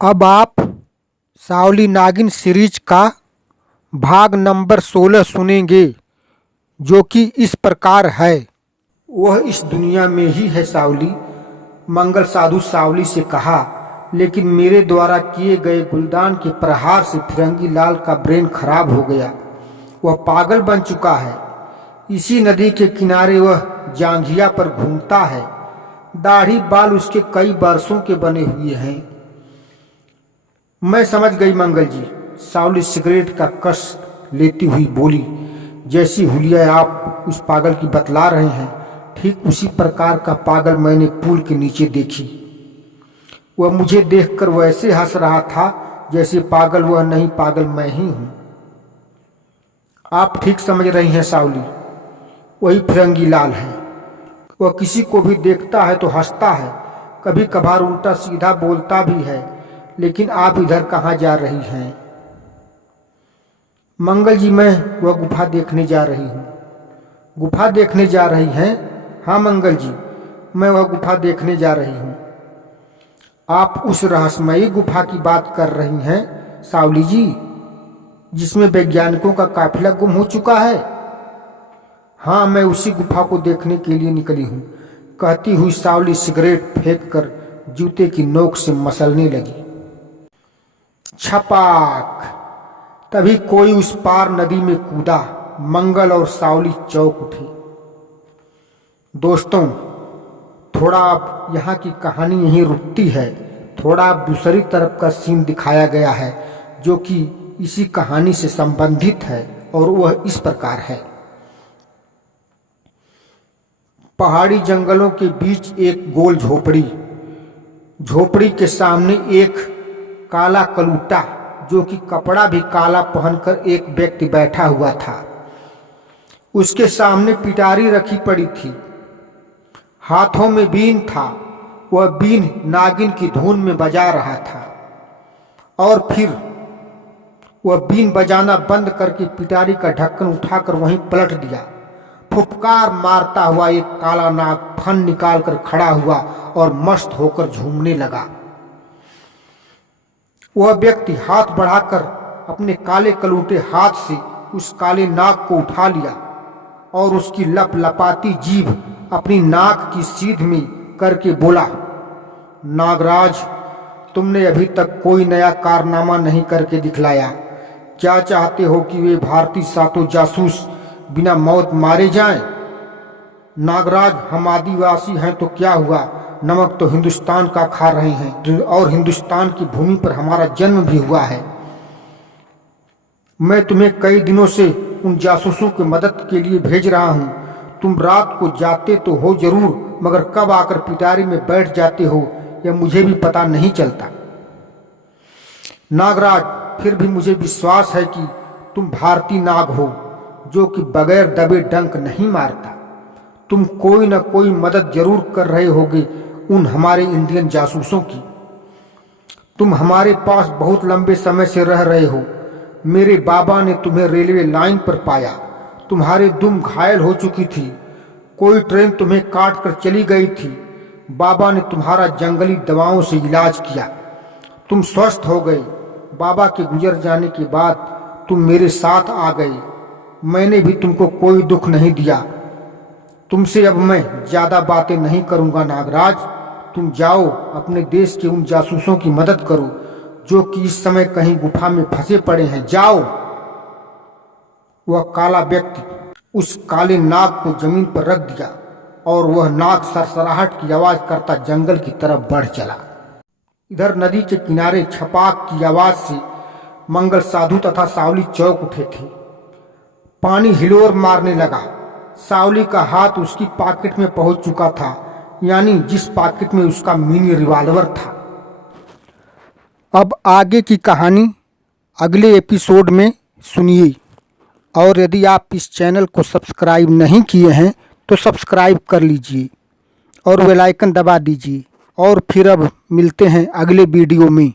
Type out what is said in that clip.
अब आप सावली नागिन सीरीज का भाग नंबर 16 सुनेंगे, जो कि इस प्रकार है। वह इस दुनिया में ही है सावली, मंगल साधु सावली से कहा, लेकिन मेरे द्वारा किए गए गुलदान के प्रहार से फिरंगी लाल का ब्रेन खराब हो गया। वह पागल बन चुका है। इसी नदी के किनारे वह जांघिया पर घूमता है। दाढ़ी बाल उसके कई बरसों के बने हुए हैं। मैं समझ गई मंगल जी, सावली सिगरेट का कश लेती हुई बोली। जैसी हुलिया आप उस पागल की बतला रहे हैं, ठीक उसी प्रकार का पागल मैंने पुल के नीचे देखी। वह मुझे देखकर वैसे हंस रहा था जैसे पागल वह नहीं, पागल मैं ही हूं। आप ठीक समझ रही हैं सावली, वही फिरंगी लाल है। वह किसी को भी देखता है तो हंसता है, कभी कभार उल्टा सीधा बोलता भी है। लेकिन आप इधर कहाँ जा रही हैं? मंगल जी, मैं वह गुफा देखने जा रही हूँ। गुफा देखने जा रही हैं? हाँ मंगल जी, मैं वह गुफा देखने जा रही हूँ। आप उस रहस्यमयी गुफा की बात कर रही हैं सावली जी, जिसमें वैज्ञानिकों का काफिला गुम हो चुका है? हाँ, मैं उसी गुफा को देखने के लिए निकली हूँ, कहती हुई सावली सिगरेट फेंक कर जूते की नोक से मसलने लगी। छपाक! तभी कोई उस पार नदी में कूदा। मंगल और सावली चौंक उठे। दोस्तों, थोड़ा अब यहाँ की कहानी यहीं रुकती है। थोड़ा अब दूसरी तरफ का सीन दिखाया गया है, जो कि इसी कहानी से संबंधित है, और वह इस प्रकार है। पहाड़ी जंगलों के बीच एक गोल झोपड़ी। झोपड़ी के सामने एक काला कलूटा, जो कि कपड़ा भी काला पहनकर एक व्यक्ति बैठा हुआ था। उसके सामने पिटारी रखी पड़ी थी, हाथों में बीन था। वह बीन नागिन की धुन में बजा रहा था, और फिर वह बीन बजाना बंद करके पिटारी का ढक्कन उठाकर वहीं पलट दिया। फुफकार मारता हुआ एक काला नाग फन निकालकर खड़ा हुआ और मस्त होकर झूमने लगा। वह व्यक्ति हाथ बढ़ाकर अपने काले कलूटे हाथ से उस काले नाग को उठा लिया और उसकी लपलपाती जीभ अपनी नाक की सीध में करके बोला, नागराज, तुमने अभी तक कोई नया कारनामा नहीं करके दिखलाया। क्या चाहते हो कि वे भारतीय सातों जासूस बिना मौत मारे जाएं? नागराज, हम आदिवासी हैं तो क्या हुआ, नमक तो हिंदुस्तान का खा रहे हैं, और हिंदुस्तान की भूमि पर हमारा जन्म भी हुआ है। मैं तुम्हें कई दिनों से उन जासूसों की मदद के लिए भेज रहा हूं। तुम रात को जाते तो हो जरूर, मगर कब आकर पिटारी में बैठ जाते हो यह मुझे भी पता नहीं चलता। नागराज, फिर भी मुझे विश्वास है कि तुम भारतीय नाग हो, जो कि बगैर दबे डंक नहीं मारता। तुम कोई न कोई मदद जरूर कर रहे होगे उन हमारे इंडियन जासूसों की। तुम हमारे पास बहुत लंबे समय से रह रहे हो। मेरे बाबा ने तुम्हें रेलवे लाइन पर पाया। तुम्हारी दुम घायल हो चुकी थी, कोई ट्रेन तुम्हें काट कर चली गई थी। बाबा ने तुम्हारा जंगली दवाओं से इलाज किया, तुम स्वस्थ हो गए। बाबा के गुजर जाने के बाद तुम मेरे साथ आ गए। मैंने भी तुमको कोई दुख नहीं दिया। तुमसे अब मैं ज्यादा बातें नहीं करूंगा नागराज। तुम जाओ, अपने देश के उन जासूसों की मदद करो जो कि इस समय कहीं गुफा में फंसे पड़े हैं। जाओ। वह काला व्यक्ति उस काले नाग को जमीन पर रख दिया और वह नाग सरसराहट की आवाज करता जंगल की तरफ बढ़ चला। इधर नदी के किनारे छपाक की आवाज से मंगल साधु तथा सावली चौंक उठे थे। पानी हिलोर मारने लगा। सावली का हाथ उसकी पॉकेट में पहुंच चुका था, यानी जिस पॉकेट में उसका मिनी रिवॉल्वर था। अब आगे की कहानी अगले एपिसोड में सुनिए, और यदि आप इस चैनल को सब्सक्राइब नहीं किए हैं तो सब्सक्राइब कर लीजिए और बेल आइकन दबा दीजिए। और फिर अब मिलते हैं अगले वीडियो में।